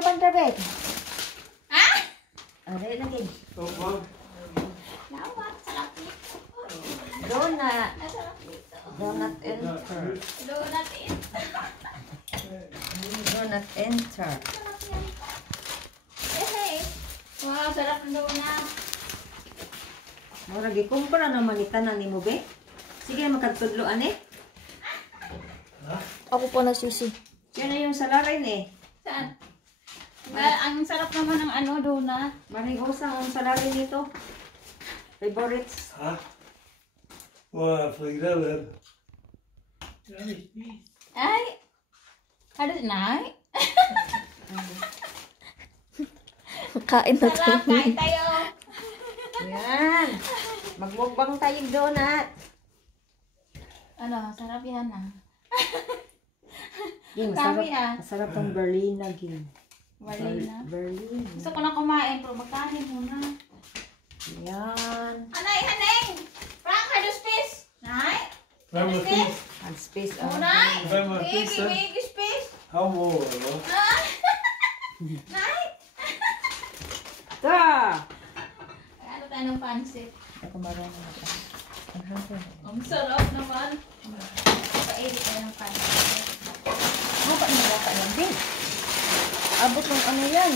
Bandrabek. Ah? Dali lagi. Lawat, sarap nito. Donut. Sarap nito. Donut enter. Donut ito. Donut enter. Sarap yan. Eh, wow, sarap ng donut. Mura gikumpara naman ni tanan ni mo be. Sige makatudloan eh. Ako po nagsisi. Yan na yung salarin eh. Saan? Ang sarap naman ng ano, donut. Maring usang ang salarin nito. Favorites. Ha? Wah, frikadellen. Ay! Ano na? Kain na Sarap, to. kain tayo. Yan. Magmukbang tayong donut. Ano, sarap yan ah. Yung masarap. Dami ah. Masarap ang Berlina gin. Wali na. Berlin. Gusto ko na kumain, pero magkanin muna. Yan. Anay, haneng! Frank, hadus space! Nay? Vem har fisk? Ang space. Oh, Nay! Vem har Wigi, fisken? wigi space! Han var eller? Nay! Ta! Ano tayo ng pansit? Ako marunong na ito. Ang sarap naman. Paili tayo ng pansit. Haba na baka yan din. Abot ng ano yan.